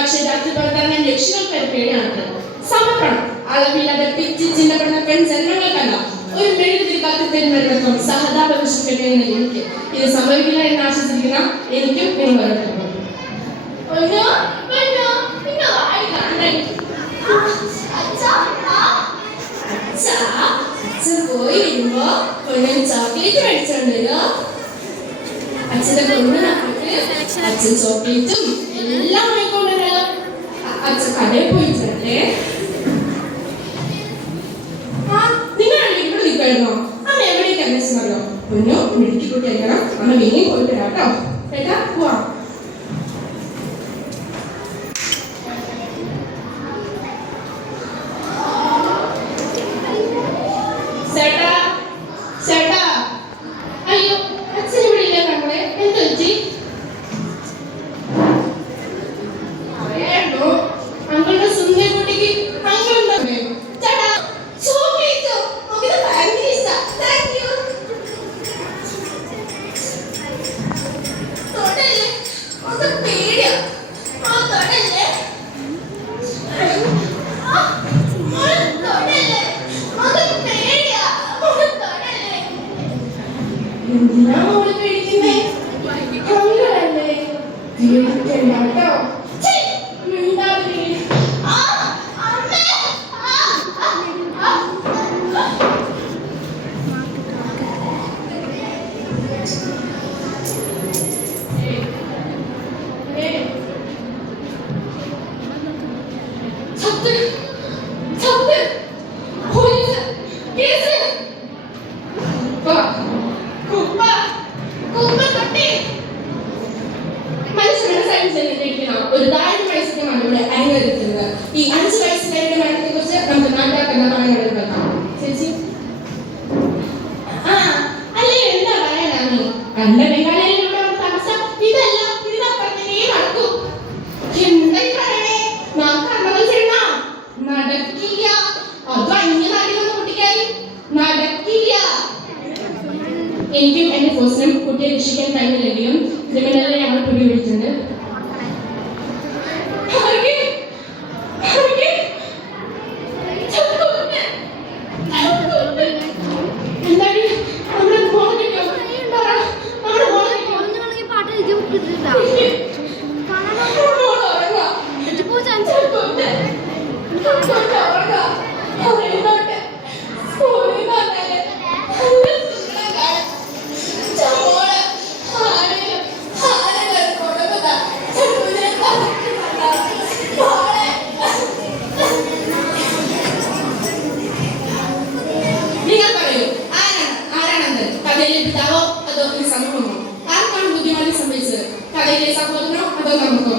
പക്ഷേ ഡോക്ടർ പുറത്തിറങ്ങാൻ രക്ഷികൾക്ക് പേടിയാണ്. സമർപ്പണം അളവില്ലാതെ തെറ്റി ചിന്തപ്പെടുന്ന പെൺജന്മങ്ങൾക്കല്ല, ഒരു മെഴുകുതിരി കത്തിത്തരുന്നവർക്കും സഹതാപകൃഷ്ണ എനിക്ക് ഇത് സംഭവിക്കില്ല എന്ന് ആശ്വസിക്കുന്ന എനിക്കും നിങ്ങൾ പോയി വരുമ്പോ ചോക്ലേറ്റ് മേടിച്ചോണ്ട് വരോ? അച്ഛന്റെ പൊണ്ണാക്ക് അച്ഛൻ ചോക്ലേറ്റും എല്ലാം വാങ്ങിക്കൊണ്ടുവരോ? അച്ഛൻ കടയിൽ പോയിട്ടല്ലേ? അമ്മ എവിടേക്ക് അന്വേഷിച്ചു പറഞ്ഞോ? പൊന്നു മെഡിക്കൽ കഴിക്കണം, അമ്മ വീണ്ടും പോയിട്ട് വരാം കേട്ടോ. ഏട്ടാ പോവാ. ചേട്ടാ ചേട്ടാ, അയ്യോ അച്ഛൻ ഇവിടെ ഇല്ല. നമ്മളെ എന്ത് പറ്റി? അറിയാണ്ടോ അങ്ങളുടെ സുന്ദര കുട്ടിക്ക് അങ്ങളെന്താ ചേട്ടാ ചോക്ലേറ്റോ? എന്തിനാ മോള് പേടിക്കുന്നേ? അല്ലേ കേട്ടോ? ഒരു 4 വയസ്സിലാണ് ഇവിടെ അനുവദിക്കുന്നത്. ഈ 5 വയസ്സിലെ മരണത്തെ കുറിച്ച് നമുക്ക് നാട്ടാക്കുന്ന പറയാനുള്ളത് കേൾക്കാം. ചേച്ചി അല്ലേ എന്താ പറയാനാണ്? കണ്ട ബംഗാളിയിലൂടെ താമസം ഇതല്ല ഇതിനപ്പുറത്തേ നടക്കും. എന്തായി പറയണേ? നടക്കില്ല. അത് അന്യ നാട്ടിലൊന്നും കുട്ടിക്കായി നടക്കില്ല. എനിക്കും എന്റെ ഫോഴ്സിനും കുട്ടിയെ രക്ഷിക്കാൻ കഴിഞ്ഞില്ലെങ്കിലും ക്രിമിനലിനെ ഞങ്ങൾ പിടിപിടിച്ചിട്ടുണ്ട്. പിതാവോ അതോ ഈ സമൂഹമോ? ആർക്കാണ് ബുദ്ധിമാനി സംഭവിച്ചത്? കടയിലെ സഹോദരനോ അതോ നമുക്കോ?